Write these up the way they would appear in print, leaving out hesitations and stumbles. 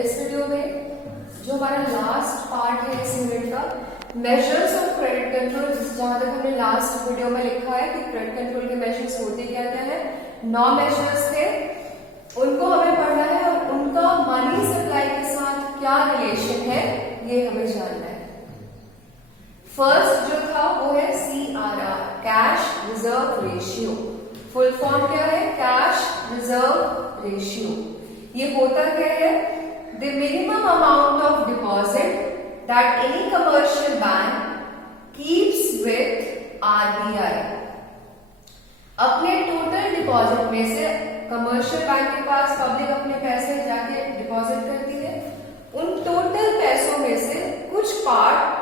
इस वीडियो में जो हमारा लास्ट पार्ट है इस यूनिट का, मेजर्स ऑफ क्रेडिट कंट्रोल, जहां तक हमने लास्ट वीडियो में लिखा है कि क्रेडिट कंट्रोल के मेजर्स होते क्या क्या है, 9 मेजर्स थे, उनको हमें पढ़ना है और उनका मनी सप्लाई के साथ क्या रिलेशन है ये हमें जानना है। फर्स्ट जो था वो है CRR, cash reserve ratio. Full form क्या है? Cash reserve ratio. ये होता क्या है? The minimum amount of deposit that any commercial bank keeps with RBI। अपने टोटल डिपॉजिट में से कमर्शियल बैंक के पास पब्लिक अपने पैसे जाके डिपॉजिट करती है, उन टोटल पैसों में से कुछ पार्ट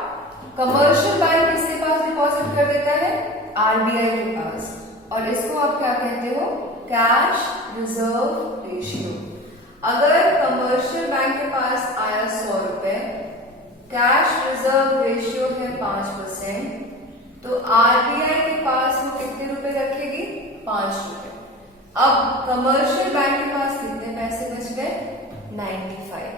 कमर्शियल बैंक किसके पास डिपॉजिट कर देता है? RBI के पास, और इसको आप क्या कहते हो? Cash reserve ratio. अगर कमर्शियल बैंक के पास आया 100 रुपए, कैश रिजर्व रेशियो है 5%, तो RBI के पास वो कितने रुपए रखेगी? 5 रुपए। अब कमर्शियल बैंक के पास कितने पैसे बच गए? 95।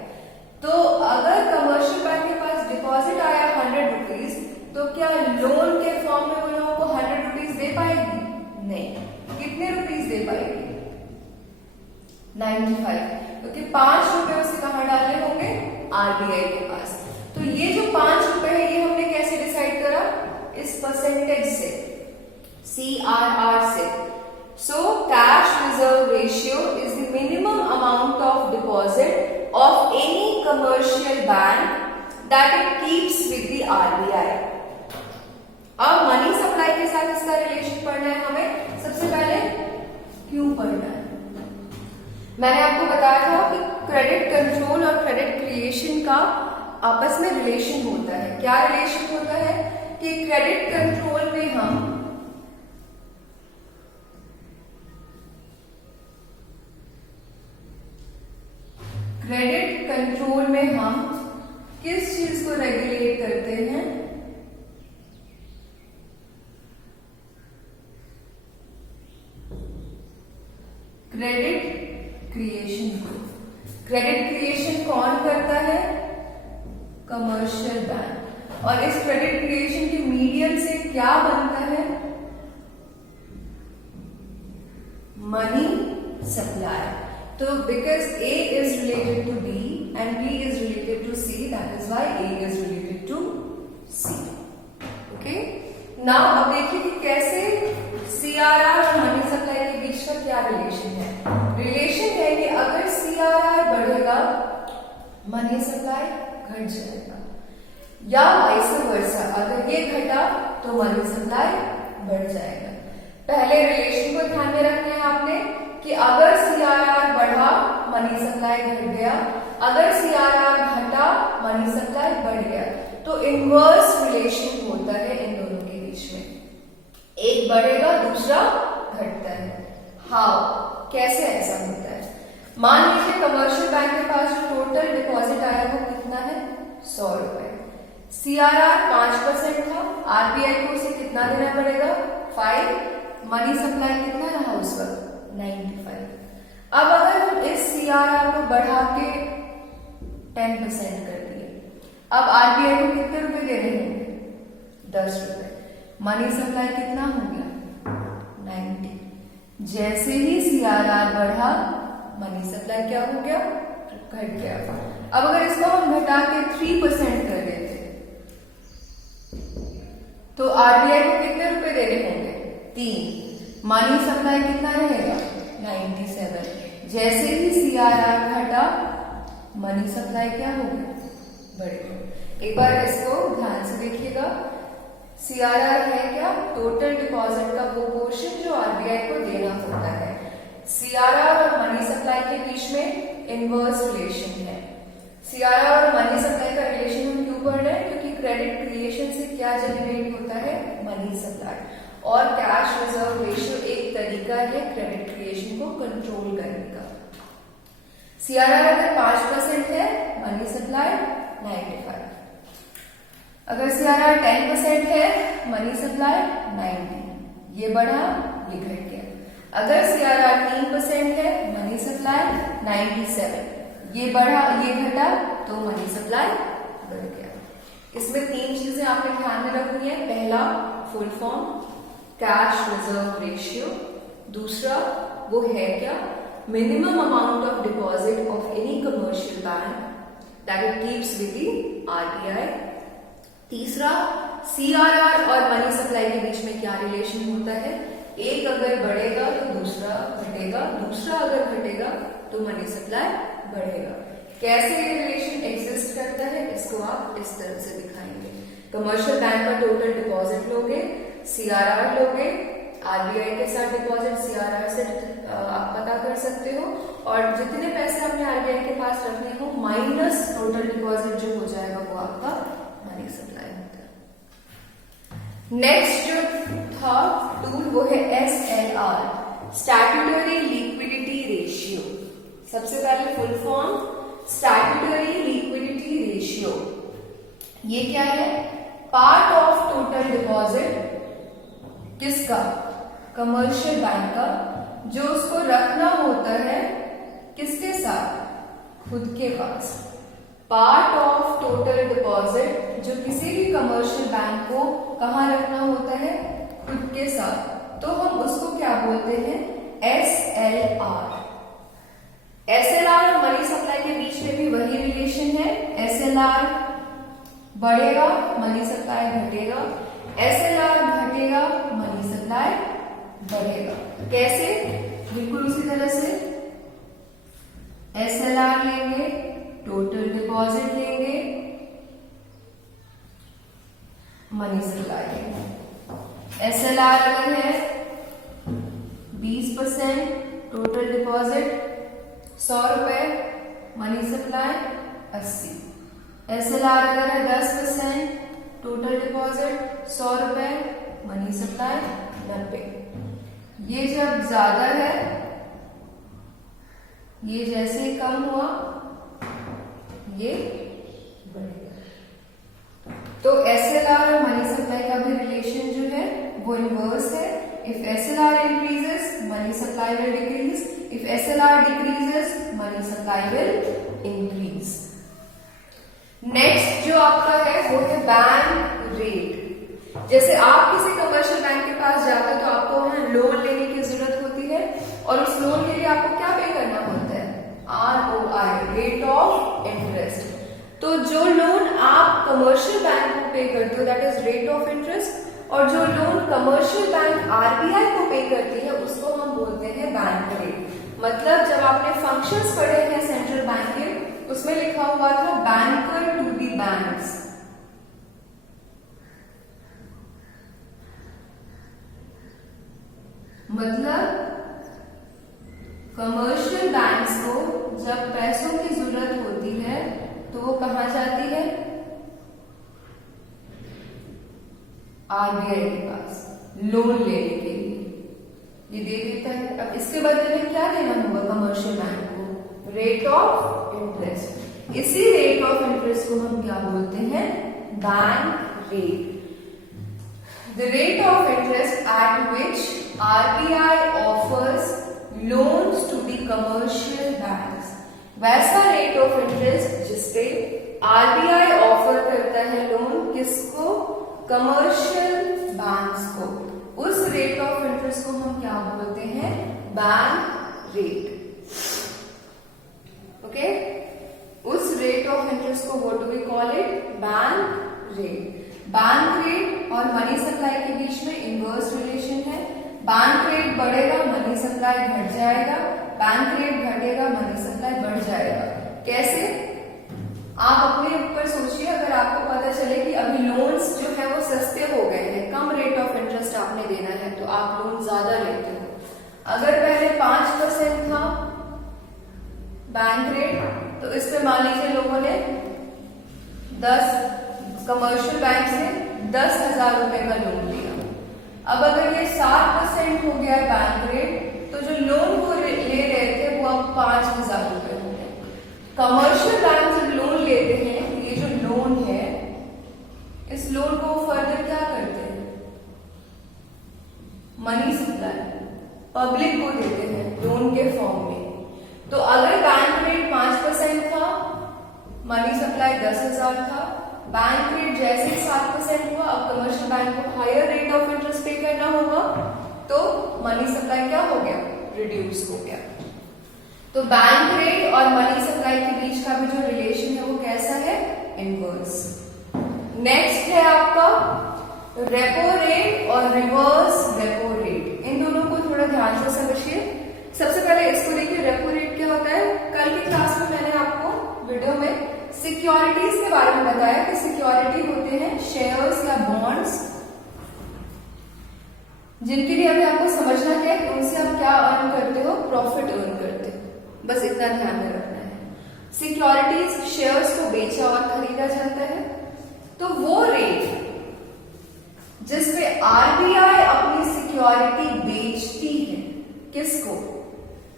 तो अगर कमर्शियल बैंक के पास डिपॉजिट आया 100 रुपीज, तो क्या लोन के फॉर्म में वो लोगों को 100 रुपीज दे पाएगी? नहीं। कितने रुपीज दे पाएगी? 95, क्योंकि 5 रुपए उसे कहां डालने होंगे? RBI के पास। तो ये जो 5 रुपए है ये हमने कैसे डिसाइड करा? इस परसेंटेज से, CRR से। So cash reserve ratio is the minimum amount of deposit of any commercial bank that it keeps with the RBI. अब मनी सप्लाई के साथ इसका रिलेशन पढ़ना है हमें। सबसे पहले क्यों पढ़ना है? मैंने आपको बताया था कि क्रेडिट कंट्रोल और क्रेडिट क्रिएशन का आपस में रिलेशन होता है। क्या रिलेशन होता है? कि क्रेडिट कंट्रोल में हम किस चीज को रेगुलेट करते हैं? क्रेडिट क्रिएशन को। क्रेडिट क्रिएशन कौन करता है? Commercial bank. और इस क्रेडिट क्रिएशन के मीडियम से क्या बनता है? Money supply. तो because A is related to B and B is related to C, that is why A is related to C. Okay? Now अब देखिए कि कैसे CRR और मनी सप्लाई के बीच का क्या रिलेशन है। रिलेशन है कि अगर CRR बढ़ेगा मनी सप्लाई घट जाएगा, या वाइस वर्सा, अगर ये घटा तो मनी सप्लाई बढ़ जाएगा। पहले रिलेशन को ध्यान में रखना है आपने कि अगर CRR बढ़ा मनी सप्लाई घट गया, अगर CRR घटा मनी सप्लाई बढ़ गया, तो इनवर्स रिलेशन होता है इन दोनों के बीच में। एक बढ़ेगा दूसरा घटता है। हाउ? कैसे ऐसा होता है? मान लीजिए कमर्शियल बैंक के पास जो टोटल डिपॉजिट आया वो कितना है? 100 रुपए। CRR 5% था, RBI को उसे कितना देना पड़ेगा? 5। मनी सप्लाई कितना रहा उस वक्त? 95। अब अगर हम इस CRR को बढ़ा के 10% कर दिए, अब RBI को कितने रुपए दे रहे हैं? 10 रुपए। मनी सप्लाई कितना हो गया? 90। जैसे ही CRR बढ़ा मनी सप्लाई क्या हो गया? घट गया। अब अगर इसको हम घटा के 3% कर देते तो RBI को कितने रुपए देने होंगे? 3। मनी सप्लाई कितना रहेगा? 97। जैसे ही CRR घटा मनी सप्लाई क्या हो गया? बढ़ गया। एक बार इसको ध्यान से देखिएगा। CRR है क्या? टोटल डिपॉजिट का वो पोर्शन जो RBI को देना होता है। CRR और मनी सप्लाई के बीच में इनवर्स रिलेशन है। CRR और मनी सप्लाई का रिलेशन हम क्यों पढ़ रहे हैं? क्योंकि क्रेडिट क्रिएशन से क्या जनरेट होता है? Money supply. और कैश रिजर्व रेशियो एक तरीका है क्रेडिट क्रिएशन को कंट्रोल करने का। CRR अगर 5% है, मनी सप्लाई 95। अगर CRR 10% है, मनी सप्लाई 90। ये बढ़ा, ये घट गया। अगर CRR 3% है, मनी सप्लाई 97। ये बढ़ा, ये घटा, तो मनी सप्लाई बढ़ गया। इसमें 3 चीजें आपने ध्यान में रखनी है। पहला full form cash reserve ratio, दूसरा वो है क्या, minimum amount of deposit of any commercial bank that it keeps with the RBI, तीसरा सीआरआर और मनी सप्लाई के बीच में क्या रिलेशन होता है, एक अगर बढ़ेगा तो दूसरा घटेगा, दूसरा अगर घटेगा तो मनी सप्लाई बढ़ेगा। कैसे ये रिलेशन एग्जिस्ट करता है इसको आप इस तरह से दिखाएंगे। कमर्शियल बैंक का टोटल डिपॉजिट लोगे, सीआरआर लोगे, आरबीआई के साथ डिपॉजिट सीआरआर से आप पता कर सकते हो, और जितने पैसे आपने आरबीआई के पास रखने हो माइनस टोटल डिपॉजिट जो हो जाएगा वो आपका मनी सप्लाई होता है। नेक्स्ट जो था टूल वो है SLR, स्टैट्यूटरी लिक्विडिटी रेशियो। सबसे पहले full form statutory liquidity ratio, ये क्या है, पार्ट ऑफ टोटल डिपॉजिट किसका, कमर्शियल बैंक का, जो उसको रखना होता है किसके साथ, खुद के पास। पार्ट ऑफ टोटल डिपॉजिट जो किसी भी कमर्शियल बैंक को कहां रखना होता है, खुद के साथ, तो हम उसको क्या बोलते हैं, SLR। SLR और मनी सप्लाई के बीच में भी वही रिलेशन है, SLR बढ़ेगा मनी सप्लाई घटेगा, SLR घटेगा मनी सप्लाई बढ़ेगा। कैसे, बिल्कुल उसी तरह से SLR लेंगे, टोटल डिपॉजिट लेंगे, मनी सप्लाई लेंगे। SLR अगर है 20%, टोटल डिपॉजिट 100 रुपए, मनी सप्लाई 80। SLR अगर है 10%, टोटल डिपॉजिट 100 रुपए, मनी सप्लाई 90। ये जब ज्यादा है, ये जैसे ही कम हुआ ये बढ़ गया। तो SLR और मनी सप्लाई का भी रिलेशन जो है वो इनवर्स है। If SLR increases, money supply will decrease. If SLR decreases, money supply will increase. Next जो आपका है वो है बैंक रेट। जैसे आप किसी कमर्शियल बैंक के पास जाते हो तो आपको वहां लोन लेने की जरूरत होती है, और उस लोन के लिए आपको क्या पे करना होता है, ROI, रेट ऑफ इंटरेस्ट। तो जो लोन आप कमर्शियल बैंक को पे करते हो that is rate of interest, और जो लोन कमर्शियल बैंक आरबीआई को पे करती है उसको हम बोलते हैं बैंक रेट। मतलब जब आपने फंक्शंस पढ़े हैं सेंट्रल बैंक के, उसमें लिखा हुआ था बैंकर टू दी बैंक्स। मतलब कमर्शियल बैंक्स को जब पैसों की जरूरत होती है तो वो कहां जाती है, आरबीआई के पास लोन लेने के लिए, ये दे देता है। अब इसके बदले में क्या देना होगा कमर्शियल बैंक को, रेट ऑफ इंटरेस्ट। इसी रेट ऑफ इंटरेस्ट को हम क्या बोलते हैं, bank rate. The rate of interest at which RBI offers loans to the commercial banks, वैसा रेट ऑफ इंटरेस्ट जिसपे आरबीआई ऑफर करता है लोन किसको, कमर्शियल बैंक्स को, उस रेट ऑफ इंटरेस्ट को हम क्या बोलते हैं, बैंक रेट। ओके, उस रेट ऑफ इंटरेस्ट को what do we call it, bank rate. Bank rate और मनी सप्लाई के बीच में इनवर्स रिलेशन है। बैंक रेट बढ़ेगा मनी सप्लाई घट जाएगा, बैंक रेट घटेगा मनी सप्लाई बढ़ जाएगा। कैसे, आप अपने ऊपर सोचिए, अगर आपको पता चले कि अभी लोन्स जो है वो सस्ते हो गए हैं, कम रेट ऑफ इंटरेस्ट आपने देना है, तो आप लोन ज्यादा लेते हो। अगर पहले 5% था बैंक रेट, तो इस पे मान लीजिए लोगों ने 10 कमर्शियल बैंक से 10,000 रुपए का लोन लिया। अब अगर ये 7% हो गया बैंक रेट, तो जो लोन वो ले रहे थे वो अब 5,000 रुपए हो गए। कमर्शियल बैंक जब लोन लेते हैं, ये जो लोन है, इस लोन को फर्दर क्या करते हैं, मनी सप्लाई पब्लिक को देते हैं लोन के फॉर्म में। तो अगर बैंक रेट 5% मनी सप्लाई 10,000 था, बैंक रेट जैसे ही 7% हुआ, अब कमर्शियल बैंक को हायर रेट ऑफ इंटरेस्ट पे करना होगा, तो मनी सप्लाई क्या हो गया, रिड्यूस हो गया। तो बैंक रेट और मनी सप्लाई के बीच का भी जो रिलेशन है वो कैसा है, इनवर्स। नेक्स्ट है आपका रेपो रेट और रिवर्स रेपो रेट। इन दोनों को थोड़ा ध्यान से समझिए। सबसे पहले इसको देखिए, रेपो रेट क्या होता है। कल की क्लास में मैंने आपको वीडियो में सिक्योरिटीज के बारे में बताया कि सिक्योरिटी होते हैं शेयर्स या बॉन्ड्स, जिनके लिए अभी आपको समझना है कि उनसे आप क्या अर्न करते हो, प्रॉफिट अर्न करते हो, बस इतना ध्यान में रखना है। सिक्योरिटीज शेयर्स को बेचा और खरीदा जाता है, तो वो रेट जिसपे आरबीआई अपनी सिक्योरिटी बेचती है, किसको,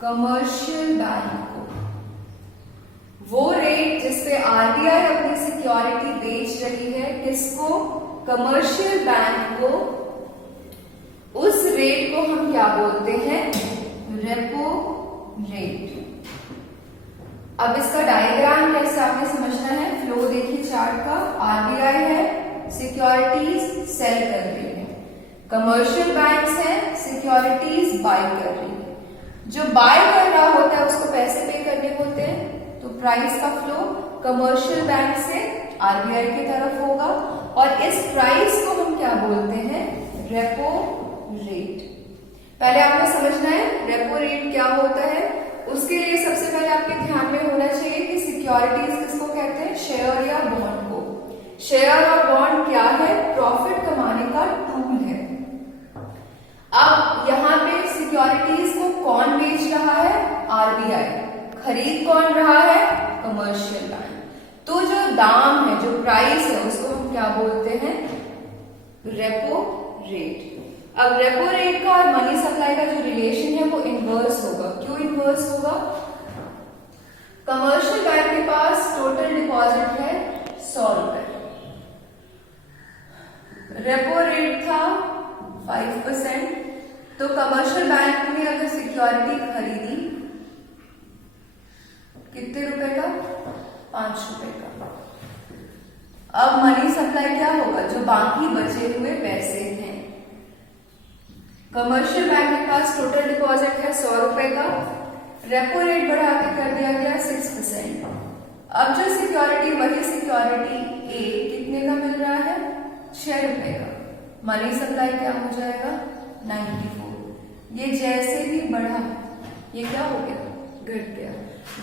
कमर्शियल बैंक को, वो रेट जिसपे आरबीआई अपनी सिक्योरिटी बेच रही है, किसको, कमर्शियल बैंक को, उस रेट को हम क्या बोलते हैं, रेपो रेट। अब इसका डायग्राम कैसे आपने समझना है, फ्लो देखिए चार्ट का। आरबीआई है, सिक्योरिटीज सेल कर रही है, कमर्शियल बैंक्स हैं, सिक्योरिटीज बाय कर रही है। जो बाय कर रहा होता है उसको पैसे पे करने होते हैं, तो प्राइस का फ्लो कमर्शियल बैंक से आरबीआई की तरफ होगा, और इस प्राइस को हम क्या बोलते हैं, रेपो रेट। पहले आपको समझना है रेपो रेट क्या होता है। उसके लिए सबसे पहले आपके ध्यान में होना चाहिए कि सिक्योरिटीज किसको कहते हैं, शेयर या बॉन्ड को। शेयर और बॉन्ड क्या है, प्रॉफिट कमाने का टूल है। अब यहाँ पे सिक्योरिटीज को कौन बेच रहा है, आरबीआई। खरीद कौन रहा है, कमर्शियल बैंक। तो जो दाम है, जो प्राइस है, उसको हम क्या बोलते हैं, रेपो रेट। अब रेपो रेट का और मनी सप्लाई का जो रिलेशन है वो इनवर्स होगा। क्यों इनवर्स होगा, कमर्शियल बैंक के पास टोटल डिपॉजिट है 100 रुपए, रेपो रेट था 5%, तो कमर्शियल बैंक ने अगर सिक्योरिटी खरीदी कितने रुपए का, 5 रुपए का। अब मनी सप्लाई क्या होगा, जो बाकी बचे हुए पैसे हैं। कमर्शियल बैंक के पास टोटल डिपॉजिट है 100 रुपए का, रेपो रेट बढ़ा के कर दिया गया 6%। अब जो सिक्योरिटी, वही सिक्योरिटी ए कितने का मिल रहा है, 6 रुपए का। मनी सप्लाई क्या हो जाएगा, 94। ये जैसे ही बढ़ा, ये क्या हो गया, घट गया।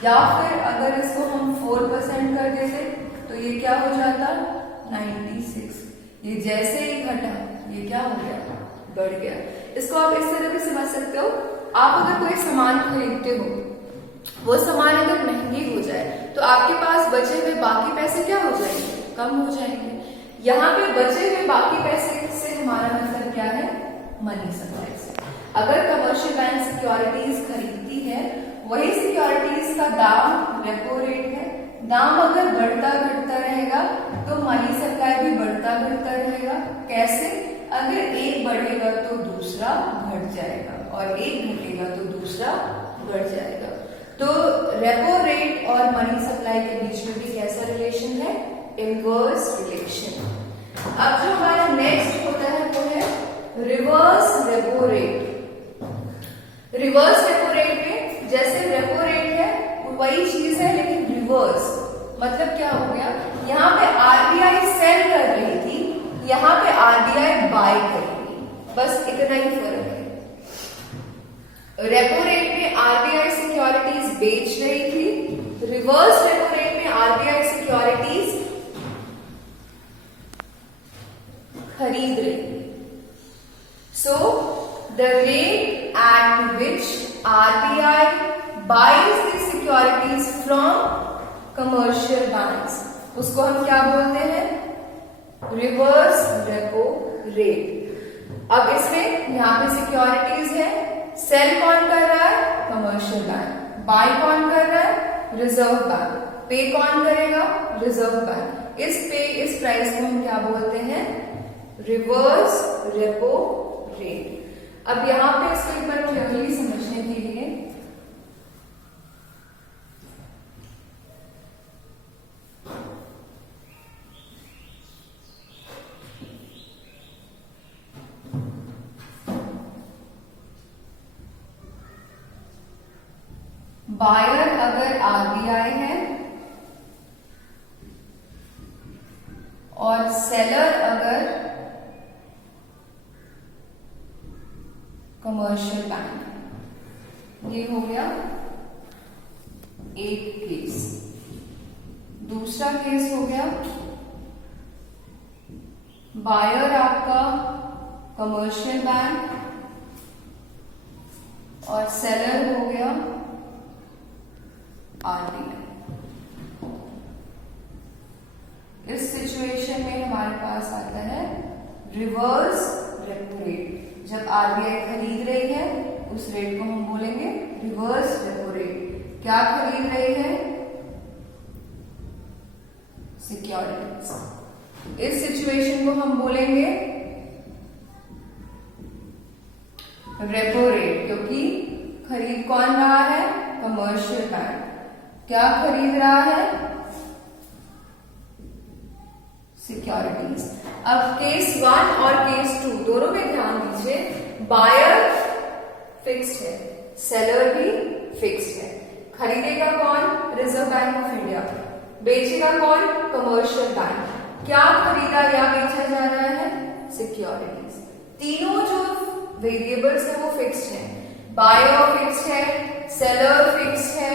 या फिर अगर इसको हम 4% कर देते तो ये क्या हो जाता, 96। ये जैसे ही घटा, ये क्या हो गया, बढ़ गया। इसको आप इस तरह भी समझ सकते हो, आप अगर कोई सामान खरीदते हो, वो सामान अगर महंगी हो जाए तो आपके पास बचे हुए बाकी पैसे क्या हो जाएंगे, कम हो जाएंगे। यहाँ पे बचे हुए बाकी पैसे से हमारा मतलब क्या है, मनी सप्लाई से। अगर कमर्शियल बैंक सिक्योरिटीज खरीदती है, वही सिक्योरिटीज का दाम रेपो रेट है। दाम अगर बढ़ता घटता रहेगा तो मनी सप्लाई भी बढ़ता घटता रहेगा। कैसे, अगर एक बढ़ेगा तो दूसरा घट जाएगा, और एक घटेगा तो दूसरा बढ़ जाएगा। तो रेपो रेट और मनी सप्लाई के बीच में भी कैसा रिलेशन है, इनवर्स रिलेशन। अब जो हमारा नेक्स्ट होता है वो है reverse repo rate. Reverse repo rate में जैसे रेपो रेट है वही चीज है, लेकिन रिवर्स मतलब क्या हो गया, यहाँ पे आरबीआई सेल कर रही थी, यहाँ पे आरबीआई बाय कर रही, बस इतना ही फर्क है। रेपो रेट में आरबीआई सिक्योरिटीज बेच रही थी, रिवर्स रेपो रेट में आरबीआई सिक्योरिटीज खरीद रही थी। So the rate at which RBI buys the securities from commercial banks, उसको हम क्या बोलते हैं, रिवर्स रेपो रेट। अब इसमें यहाँ पे सिक्योरिटीज है, सेल कौन कर रहा है, कमर्शियल बैंक। बाय कौन कर रहा है, रिजर्व बैंक। पे कौन करेगा, रिजर्व बैंक। इस प्राइस को हम क्या बोलते हैं, रिवर्स रेपो रेट। अब यहाँ पे इसको एक बार क्लियरली समझने के लिए, बायर अगर आरबीआई है और सेलर अगर कमर्शियल बैंक है। ये हो गया एक केस। दूसरा केस हो गया बायर आपका कमर्शियल बैंक और सेलर हो गया आरबीआई। इस सिचुएशन में हमारे पास आता है रिवर्स रेपो रेट। जब आरबीआई खरीद रही है उस रेट को हम बोलेंगे रिवर्स रेपो रेट। क्या खरीद रही है? सिक्योरिटीज। इस सिचुएशन को हम बोलेंगे रेपो रेट, क्योंकि खरीद कौन रहा है? Commercial bank. क्या खरीद रहा है? सिक्योरिटीज। अब केस 1 और केस 2 दोनों में ध्यान दीजिए। बायर फिक्स्ड है, सेलर भी फिक्स्ड है। खरीदेगा कौन? Reserve bank of India. बेचेगा कौन? Commercial bank. क्या खरीदा या बेचा जा रहा है? सिक्योरिटीज। तीनों जो वेरिएबल्स है वो फिक्स्ड है। बायर फिक्स्ड है, सेलर फिक्स्ड है,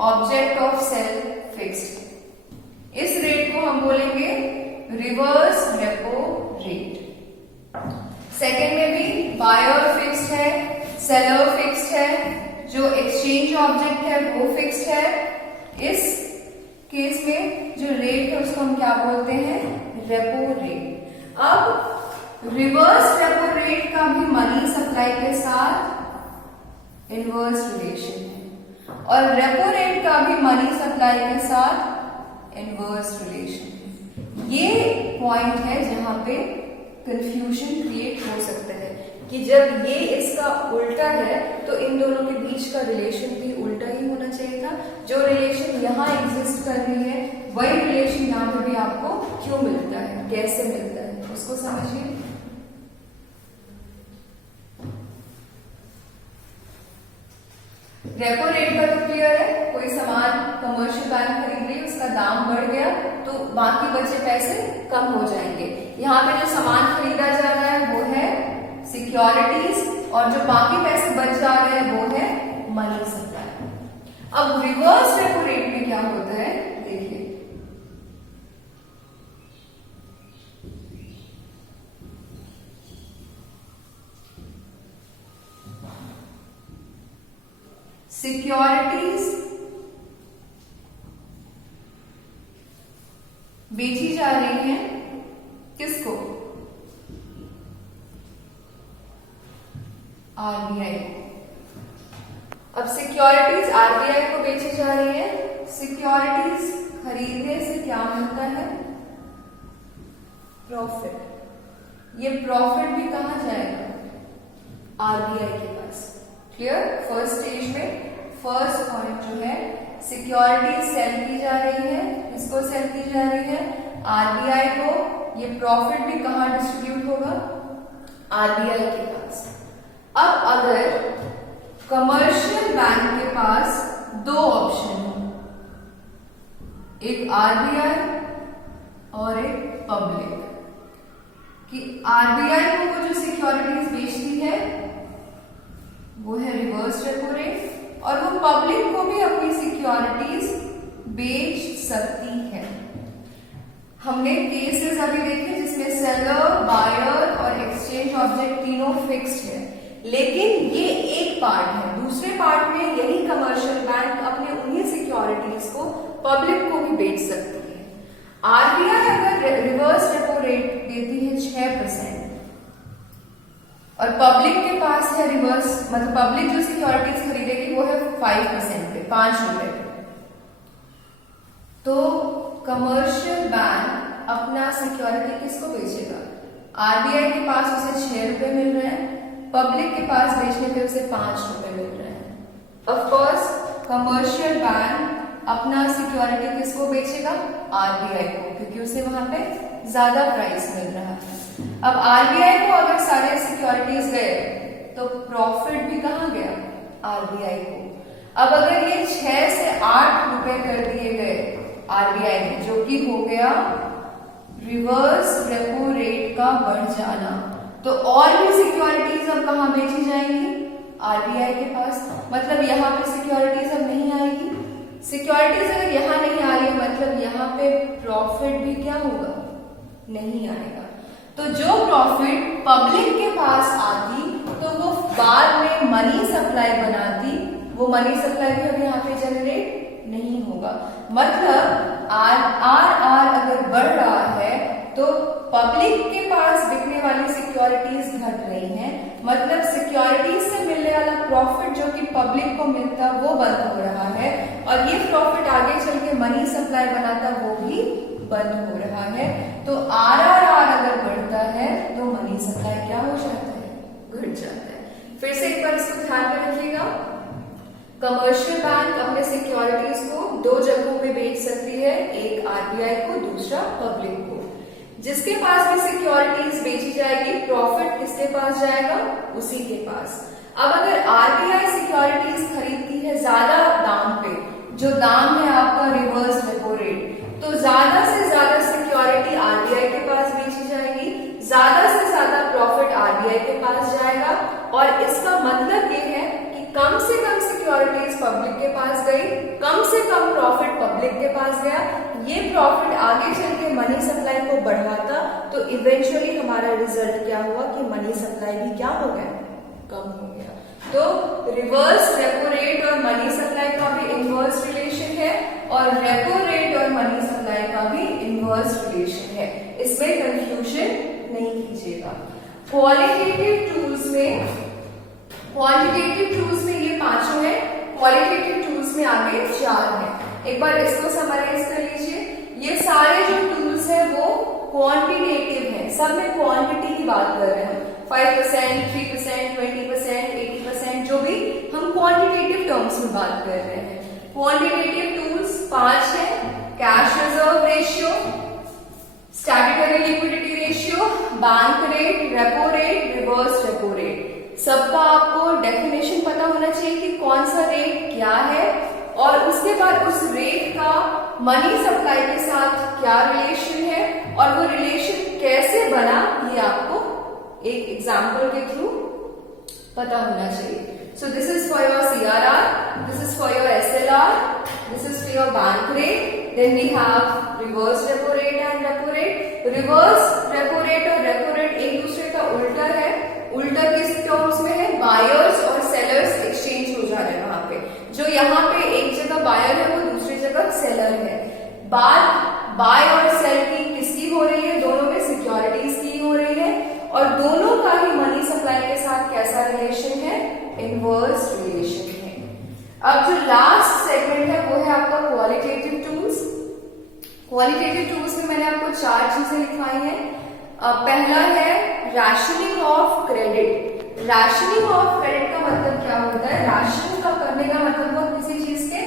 ऑब्जेक्ट ऑफ सेल फिक्स्ड है। इस रेट को हम बोलेंगे रिवर्स रेपो रेट। सेकेंड में भी बायर फिक्स्ड है, सेलर फिक्स्ड है, जो एक्सचेंज ऑब्जेक्ट है वो फिक्स्ड है। इस केस में जो रेट है उसको हम क्या बोलते हैं? Repo rate. अब रिवर्स रेपो रेट का भी मनी सप्लाई के साथ इनवर्स रिलेशन है और रेपो रेट का भी मनी सप्लाई के साथ इनवर्स रिलेशन है। ये पॉइंट है जहां पे कंफ्यूजन क्रिएट हो सकता है कि जब ये इसका उल्टा है तो इन दोनों के बीच का रिलेशन भी उल्टा ही होना चाहिए था। जो रिलेशन यहां एग्जिस्ट कर रही है वही रिलेशन यहां पे भी आपको क्यों मिलता है, कैसे मिलता है, उसको समझिए। रेपो रेट का तो क्लियर है। कोई सामान कमर्शियल बैंक खरीद रही है, उसका दाम बढ़ गया तो बाकी बचे पैसे कम हो जाएंगे। यहाँ पे जो सामान खरीदा जा रहा है वो है सिक्योरिटीज और जो बाकी पैसे बच जा रहे हैं वो है मनी सप्लाई। अब रिवर्स रेपो रेट में क्या होता है देखिए। सिक्योरिटीज बेची जा रही हैं किसको? आरबीआई को। अब सिक्योरिटीज आरबीआई को बेची जा रही है। सिक्योरिटीज खरीदने से क्या मिलता है? प्रॉफिट। ये प्रॉफिट भी कहां जाएगा? आरबीआई के पास। क्लियर? फर्स्ट स्टेज में फर्स्ट पॉइंट जो है सिक्योरिटी सेल की जा रही है। किसको सेल की जा रही है? आरबीआई को। ये प्रॉफिट भी कहां डिस्ट्रीब्यूट होगा? आरबीआई के पास। अब अगर कमर्शियल बैंक के पास दो ऑप्शन हो, एक आरबीआई और एक पब्लिक, कि आरबीआई को वो जो सिक्योरिटीज बेचती है वो है रिवर्स रेपो रेट और वो पब्लिक को भी अपनी सिक्योरिटीज बेच सकती है। हमने केसेस अभी देखे जिसमें सेलर, बायर और एक्सचेंज ऑब्जेक्ट तीनों फिक्स्ड है, लेकिन ये एक पार्ट है। दूसरे पार्ट में यही कमर्शियल बैंक अपने उन्हीं सिक्योरिटीज को पब्लिक को भी बेच सकती है। आरबीआई अगर रिवर्स रेपो रेट देती है 6% और पब्लिक के पास है रिवर्स, मतलब पब्लिक जो सिक्योरिटीज खरीदेगी वो है 5% पे, 5 रुपए पे, तो कमर्शियल बैंक अपना सिक्योरिटी किसको बेचेगा? आरबीआई के पास उसे 6 रुपए मिल रहे हैं, पब्लिक के पास बेचने पे उसे 5 रुपए मिल रहे हैं। ऑफ कोर्स कमर्शियल बैंक अपना सिक्योरिटी किसको बेचेगा? आरबीआई को, क्योंकि उसे वहां पे ज्यादा प्राइस मिल रहा है। अब आरबीआई को अगर सारे सिक्योरिटीज गए तो प्रॉफिट भी कहां गया? आरबीआई को। अब अगर ये 6 से 8 रुपए कर दिए गए आरबीआई ने, जो कि हो गया रिवर्स रेपो रेट का बढ़ जाना, तो और भी सिक्योरिटीज अब कहां बेची जाएंगी? आरबीआई के पास। मतलब यहाँ पे सिक्योरिटीज अब नहीं आएगी। सिक्योरिटीज अगर यहाँ नहीं आ रही, मतलब यहाँ पे प्रॉफिट भी क्या होगा? नहीं आएगा। तो जो प्रॉफिट पब्लिक के पास आती तो वो बाद में मनी सप्लाई बनाती, वो मनी सप्लाई भी अब यहाँ पे जनरेट नहीं होगा। मतलब आर अगर बढ़ रहा है तो पब्लिक के पास बिकने वाली सिक्योरिटीज घट रही हैं, मतलब सिक्योरिटीज से मिलने वाला प्रॉफिट जो कि पब्लिक को मिलता वो बंद हो रहा है, और ये प्रॉफिट आगे चल के मनी सप्लाई बनाता वो भी बंद हो रहा है। तो आरआरआर अगर बढ़ता है तो मनी सप्लाई क्या हो जाता है? घट जाता है। फिर से एक बार इसको ध्यान में रखिएगा, कमर्शियल बैंक अपने सिक्योरिटीज को 2 जगहों पे बेच सकती है, एक आरबीआई को, दूसरा पब्लिक को। जिसके पास भी सिक्योरिटीज बेची जाएगी, प्रॉफिट किसके पास जाएगा? उसी के पास। अब अगर आरबीआई सिक्योरिटीज खरीदती है ज्यादा दाम पे, जो दाम है आपका रिवर्स रेपो रेट, तो ज्यादा से ज्यादा सिक्योरिटी आरबीआई के पास बेची जाएगी, ज्यादा से ज्यादा प्रॉफिट आरबीआई के पास जाएगा, और इसका मतलब ये है कि कम से कम सिक्योरिटीज पब्लिक के पास गई, कम से कम प्रॉफिट पब्लिक के पास गया। ये प्रॉफिट आगे चल के मनी सप्लाई को बढ़ाता, तो इवेंचुअली हमारा रिजल्ट क्या हुआ कि मनी सप्लाई भी क्या हो गया? कम हो गया। तो रिवर्स रेपो रेट और मनी सप्लाई का भी इनवर्स रिलेशन है, और रेपो रेट और मनी सप्लाई का भी इनवर्स रिलेशन है। इसमें कंफ्यूजन नहीं कीजिएगा। क्वालिटेटिव टूल्स में, क्वांटिटेटिव टूल्स में ये 5 है, क्वालिटेटिव टूल्स में आगे 4 है। एक बार इसको समराइज कर लीजिए। ये सारे जो टूल्स है वो क्वांटिटेटिव है, सब में क्वांटिटी की बात कर रहे हैं। 5%, 3%, 20%, 80%, जो भी हम क्वांटिटेटिव टर्म्स में बात कर रहे हैं। क्वांटिटेटिव टूल्स 5 है, cash reserve ratio, statutory liquidity ratio, bank rate, repo rate, reverse repo rate. सबका आपको डेफिनेशन पता होना चाहिए कि कौन सा रेट क्या है, और उसके बाद उस रेट का मनी सप्लाई के साथ क्या रिलेशन है, और वो रिलेशन कैसे बना, ये आपको एक एग्जाम्पल के थ्रू पता होना चाहिए। So this is for your CRR, this is for your SLR, this is for your bank rate, then we have reverse repo rate and repo rate. Reverse repo rate और repo rate एक दूसरे का उल्टा है। उल्टा किस terms में है? बायर्स और सेलर्स एक्सचेंज हो जा रहे हैं वहां पे। जो यहाँ पे एक जगह बायर है वो दूसरी जगह सेलर है। बात बाय और सेल की किसकी हो रही है? दोनों में सिक्योरिटीज की हो रही है, और दोनों का ही मनी सप्लाई के साथ कैसा रिलेशन है? इनवर्स रिलेशन है। अब जो लास्ट सेगमेंट है वो है आपका क्वालिटेटिव टूल्स। क्वालिटेटिव टूल्स में मैंने आपको 4 चीजें लिखवाई हैं। पहला है rationing of credit. Rationing of credit का मतलब क्या होता है? राशन का करने का मतलब वो किसी चीज के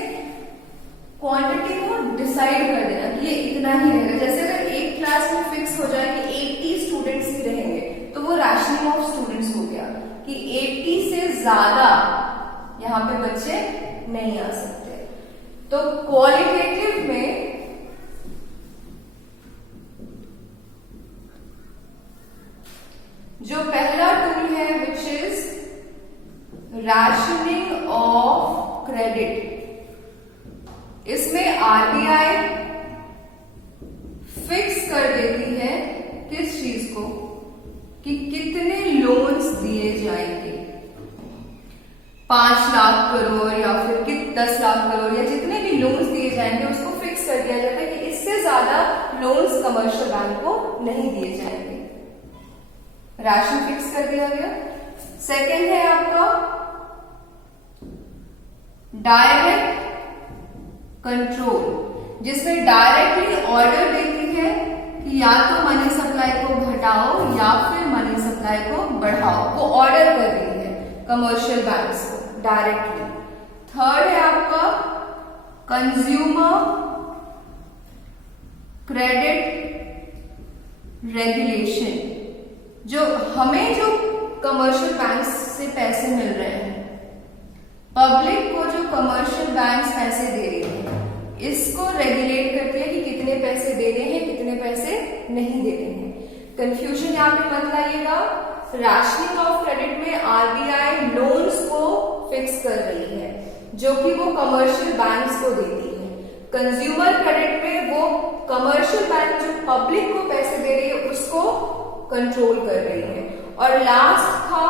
क्वांटिटी को डिसाइड कर देना कि ये इतना ही रहेगा। जैसे अगर एक क्लास में फिक्स हो जाए कि 80 स्टूडेंट्स ही रहेंगे, तो वो राशनिंग ऑफ स्टूडेंट्स हो गया कि 80 से ज्यादा यहाँ पे बच्चे नहीं आ सकते। तो क्वालिटेटिव में जो पहला टूल है which is rationing of credit, इसमें आरबीआई फिक्स कर देती है किस चीज को कि कितने लोन्स दिए जाएंगे। 5 लाख करोड़ या फिर 10 लाख करोड़ या जितने भी लोन्स दिए जाएंगे उसको फिक्स कर दिया जाता है कि इससे ज्यादा लोन्स कमर्शियल बैंक को नहीं दिए जाएंगे। राशन फिक्स कर दिया गया। सेकेंड है आपका डायरेक्ट कंट्रोल, जिसमें डायरेक्टली ऑर्डर देती है कि या तो मनी सप्लाई को घटाओ या फिर मनी सप्लाई को बढ़ाओ। वो ऑर्डर कर रही है कमर्शियल बैंक्स को डायरेक्टली। थर्ड है आपका कंज्यूमर क्रेडिट रेगुलेशन, जो हमें जो कमर्शियल बैंक से पैसे मिल रहे हैं पब्लिक को जो कमर्शियल बैंक्स पैसे दे रहे हैं इसको रेगुलेट करती है कि कितने पैसे दे रहे हैं, कितने पैसे नहीं दे रहे हैं। कंफ्यूजन यहाँ पे मत लाइएगा। राशनिंग ऑफ क्रेडिट में आरबीआई लोन्स को फिक्स कर रही है जो कि वो कमर्शियल बैंक्स को देती है। कंज्यूमर क्रेडिट में वो कमर्शियल बैंक जो पब्लिक को पैसे दे रही है उसको कंट्रोल कर रही है। और लास्ट था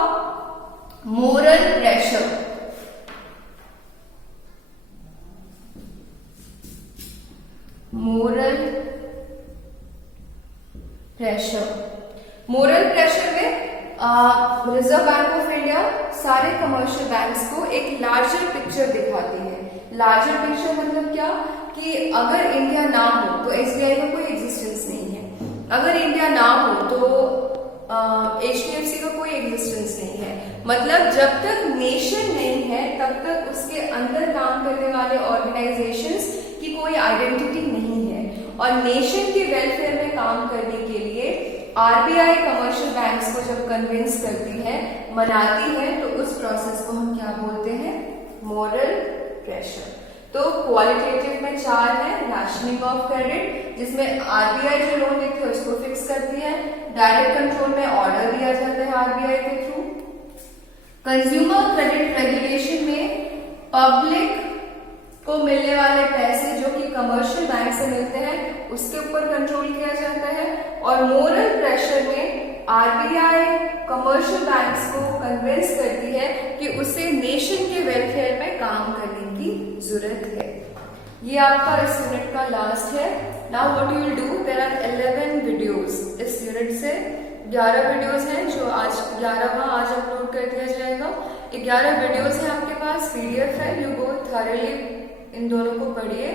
मोरल प्रेशर। मोरल प्रेशर में रिजर्व बैंक ऑफ इंडिया सारे कमर्शियल बैंक्स को एक लार्जर पिक्चर दिखाती है। लार्जर पिक्चर मतलब क्या कि अगर इंडिया ना हो तो एसबीआई का कोई एग्जिस्टेंस नहीं है, अगर इंडिया ना हो तो एचडीएफसी का कोई एग्जिस्टेंस नहीं है। मतलब जब तक नेशन नहीं है तब तक उसके अंदर काम करने वाले ऑर्गेनाइजेशंस की कोई आइडेंटिटी नहीं है। और नेशन के वेलफेयर में काम करने के लिए आरबीआई कमर्शियल बैंक्स को जब कन्विंस करती है, मनाती है, तो उस प्रोसेस को हम क्या बोलते हैं? Moral pressure. तो क्वालिटेटिव में 4 है। राशनिंग ऑफ क्रेडिट जिसमें आरबीआई जो लोन देती है उसको फिक्स करती है। डायरेक्ट कंट्रोल में ऑर्डर दिया जाता है आरबीआई के थ्रू। कंज्यूमर क्रेडिट रेगुलेशन में पब्लिक को मिलने वाले पैसे जो कि कमर्शियल बैंक से मिलते हैं उसके ऊपर कंट्रोल किया जाता है। और मोरल प्रेशर में आरबीआई कमर्शियल बैंक्स को कन्विंस करती है कि उसे नेशन के वेलफेयर में काम करने की जरूरत है। ये आपका इस यूनिट का लास्ट है। Now what you will do, there are 11 videos. इस यूनिट से 11 वीडियोस हैं जो आज 11वां आज अपलोड कर दिया जाएगा। 11 वीडियोस है आपके पास, पीडीएफ है। यू गो थॉरली इन दोनों को पढ़िए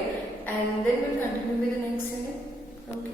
and then will continue with the next unit. Okay.